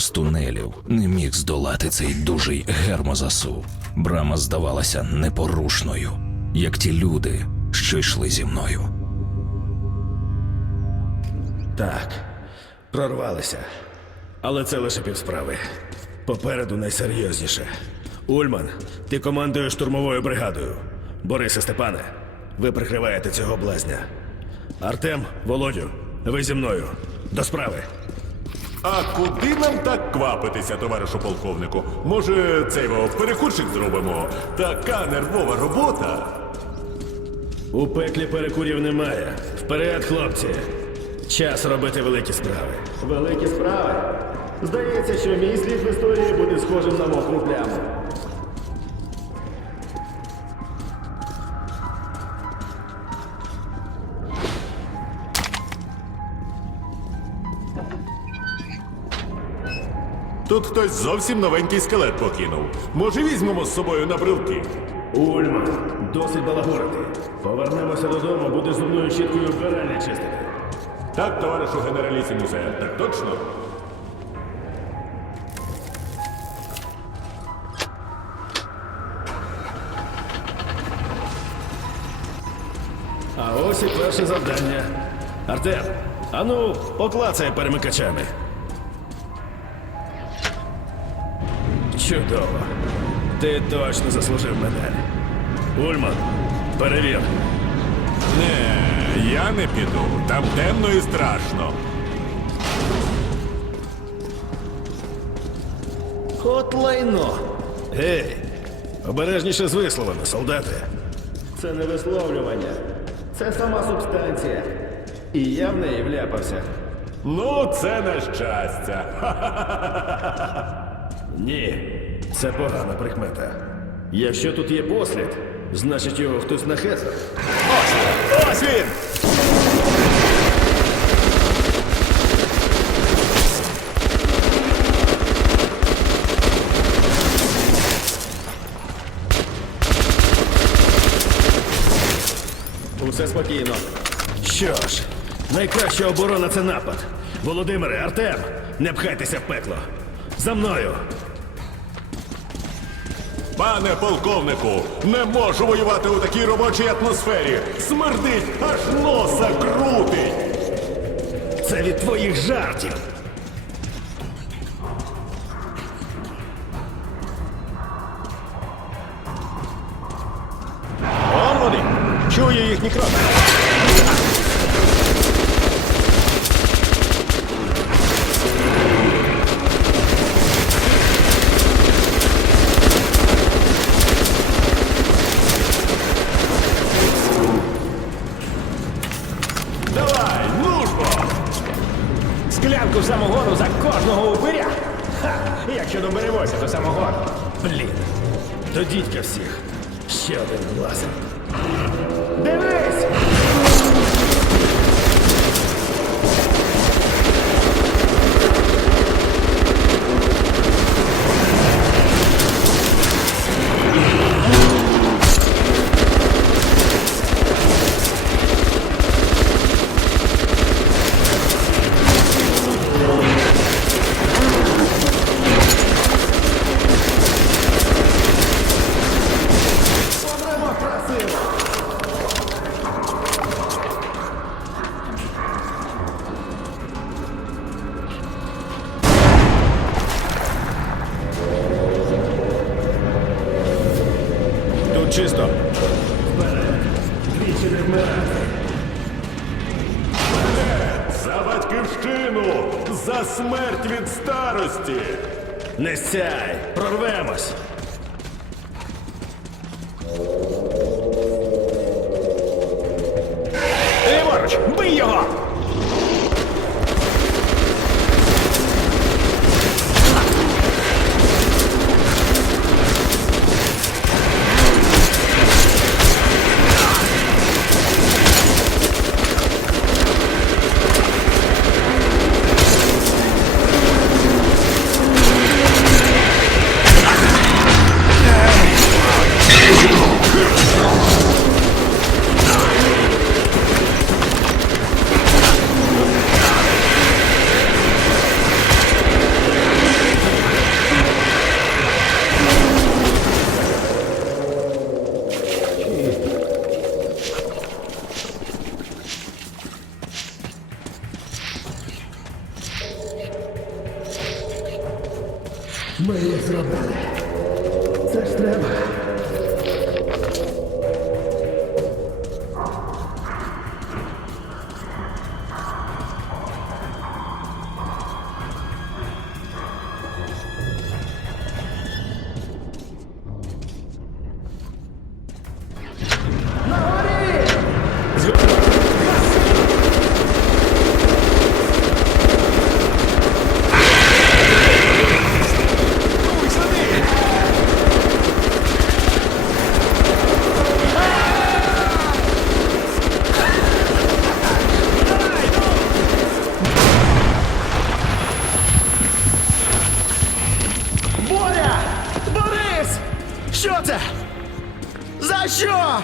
з тунелів не міг здолати цей дужий гермозасув. Брама здавалася непорушною, як ті люди, що йшли зі мною. Так, прорвалися. Але це лише півсправи. Попереду найсерйозніше. Ульман, ти командуєш штурмовою бригадою. Борисе Степане, ви прикриваєте цього блазня. Артем, Володю, ви зі мною. До справи. А куди нам так квапитися, товаришу полковнику? Може, цей во перекурчик зробимо? Така нервова робота. У пеклі перекурів немає. Вперед, хлопці. Час робити великі справи. Великі справи. Здається, що мій слід в історії буде схожим на мокру пляму. Тут хтось зовсім новенький скелет покинув. Може, візьмемо з собою на брилки? Ульман, досить балагурити. Повернемося додому, буде зубною щіткою вбиральня чистити. Так, товаришу генералісімусе, так точно? А ось і перше завдання. Артем, ану, поклацай перемикачами. Чудово. Ти точно заслужив медаль. Ульман, перевір. Не, я не піду. Там темно і страшно. От лайно. Гей, обережніше з висловами, солдати. Це не висловлювання. Це сама субстанція. І я в неї вляпався. Ну, це на щастя. Ні, це погана прикмета. Якщо тут є послід, значить його хтось нахесав. Ось він! Усе спокійно. Що ж, найкраща оборона це напад. Володимире, Артем, не пхайтеся в пекло. За мною. Пане полковнику, не можу воювати у такій робочій атмосфері. Смердить, аж носа крутить. Це від твоїх жартів. Від старості! Не сяй! Прорвемось! Ліворуч! Бий його! Що це? За що?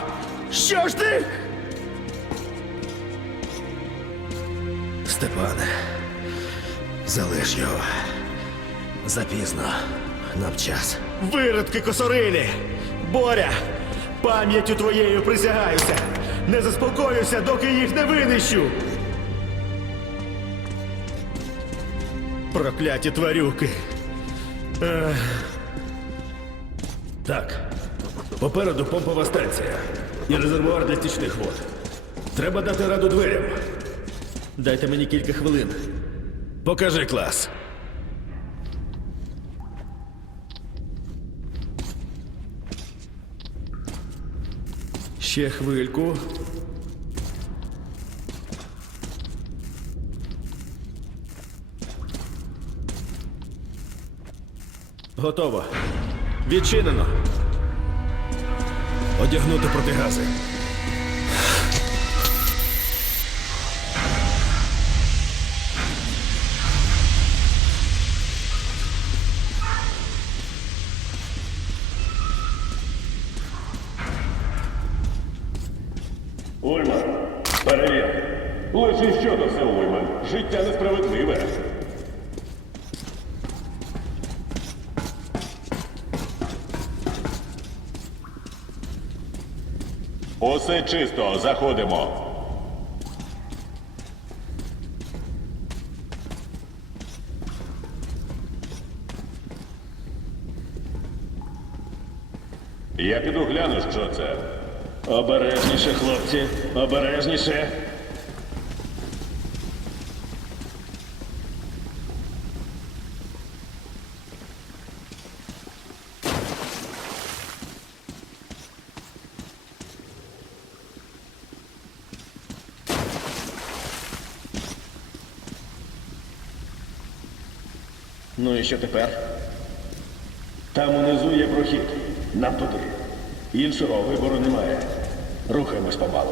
Що ж ти? Степане, залиш його. Запізно. Нам час. Виродки косорилі! Боря! Пам'яттю твоєю присягаюся! Не заспокоюся, доки їх не винищу! Прокляті тварюки! Так. Попереду помпова станція і резервуар для стічних вод. Треба дати раду дверям. Дайте мені кілька хвилин. Покажи клас. Ще хвильку. Готово. Відчинено. Одягнути протигази. Ульман, перевір. Лише що до все, Ульман. Життя несправедливе. Усе чисто, заходимо. Я піду гляну, що це. Обережніше, хлопці, обережніше. Ну і що тепер? Там унизу є прохід. Нам туди. Іншого вибору немає. Рухаємось помалу.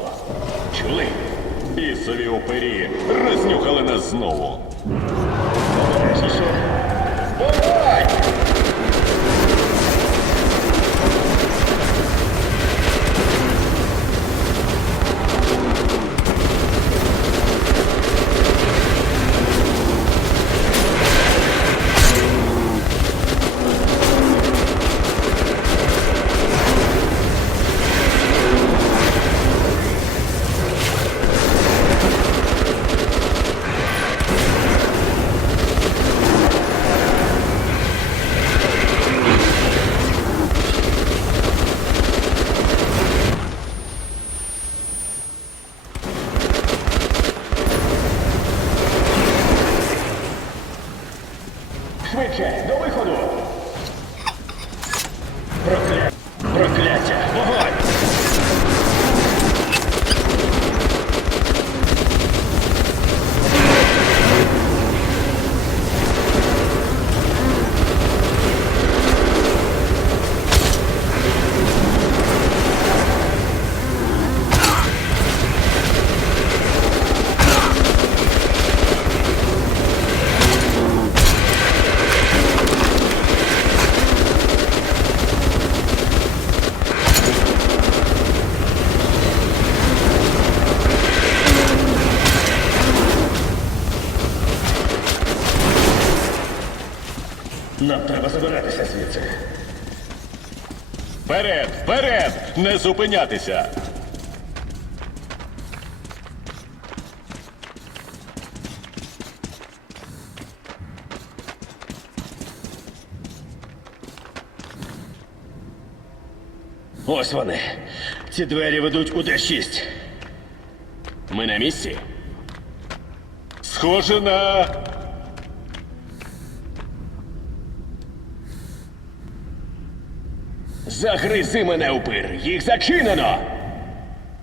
Чули? Бісові опері рознюхали нас знову. забиратися звідси. Вперед, вперед! Не зупинятися! Ось вони. Ці двері ведуть у Д6. Ми на місці. Схоже на Загризи мене упир! Їх зачинено!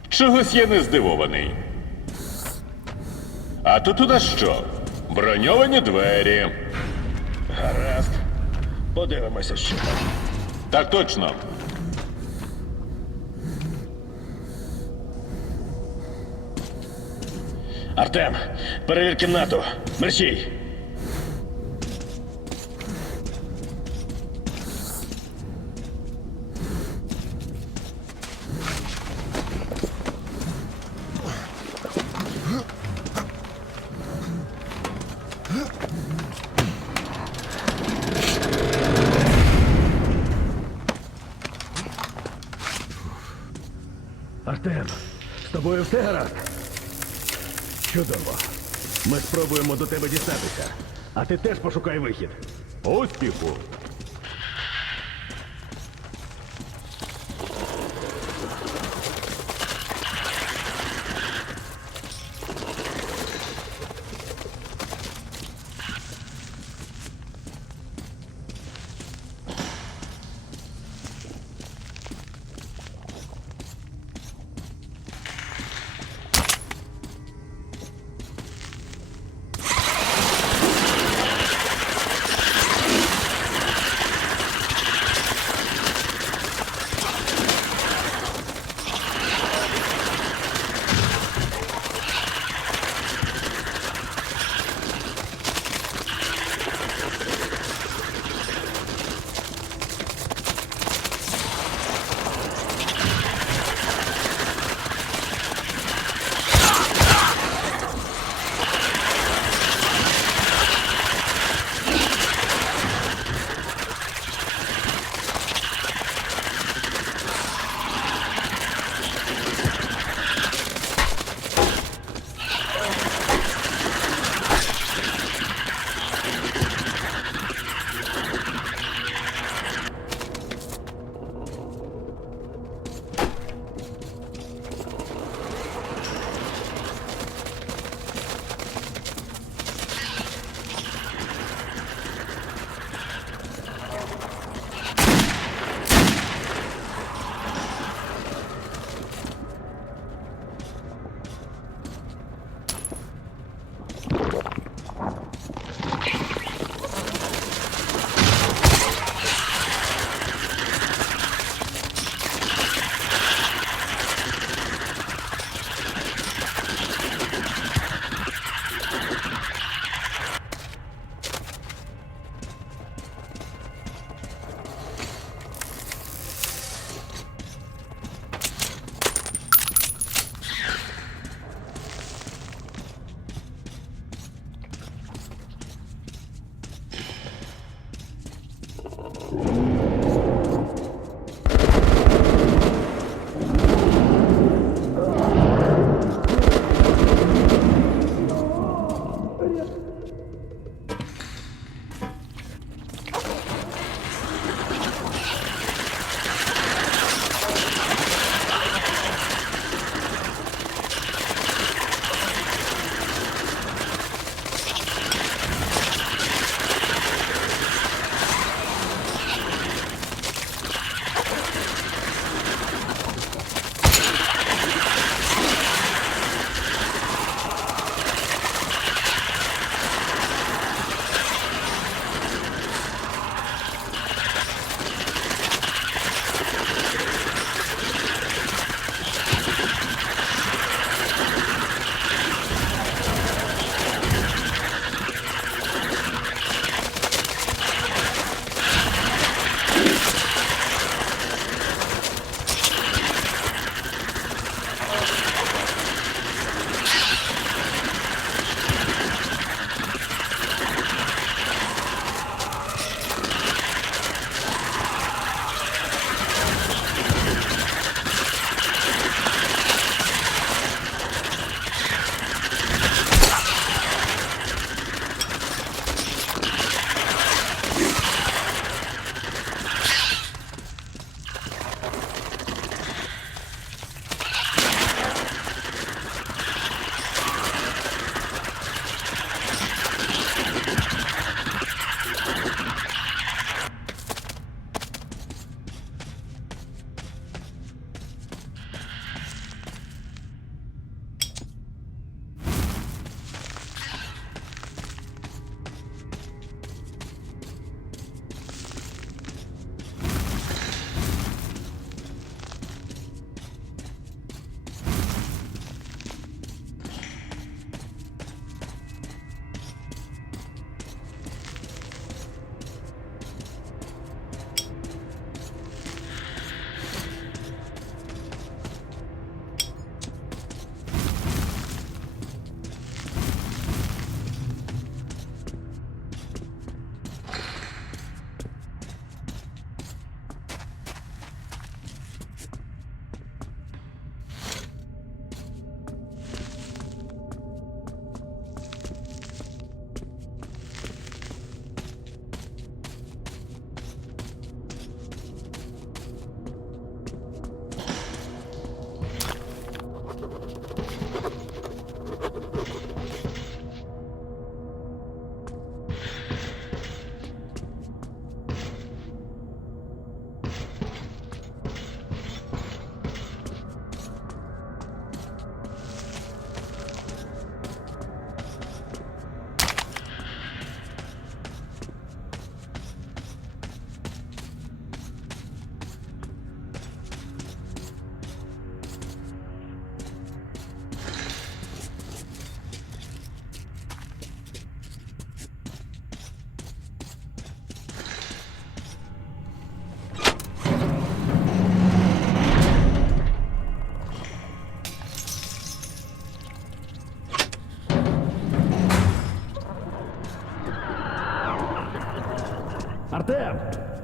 Чогось я не здивований. А тут у нас що? Броньовані двері. Гаразд. Подивимося, що там. Так точно. Артем, перевір кімнату. Мерщій. Спробуємо до тебе дістатися. А ти теж пошукай вихід. Успіху.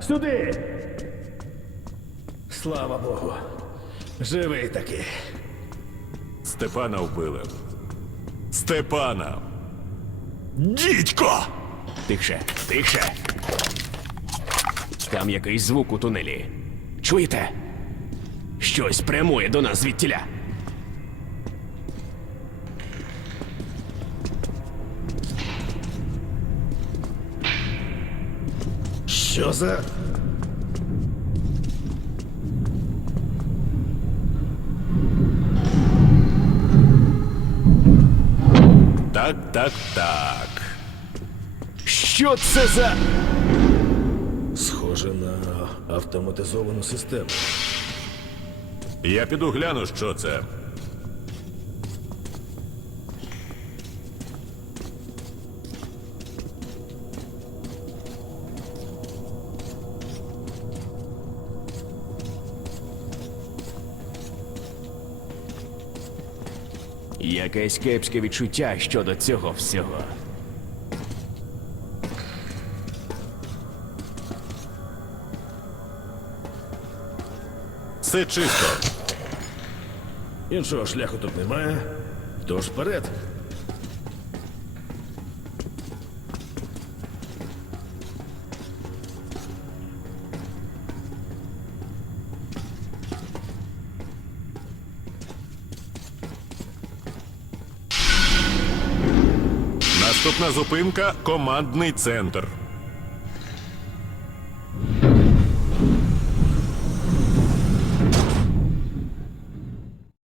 Сюди! Слава Богу. Живий таки. Степана вбили. Степана! Дідько! Тихше, тихше. Там якийсь звук у тунелі. Чуєте? Щось прямує до нас звідтіля. Що за. Так, так, так. Що це за. Схоже на автоматизовану систему. Я піду гляну, що це. Якесь кепське відчуття щодо цього всього. Все чисто. Іншого шляху тут немає. Тож вперед. Наступна зупинка командний центр.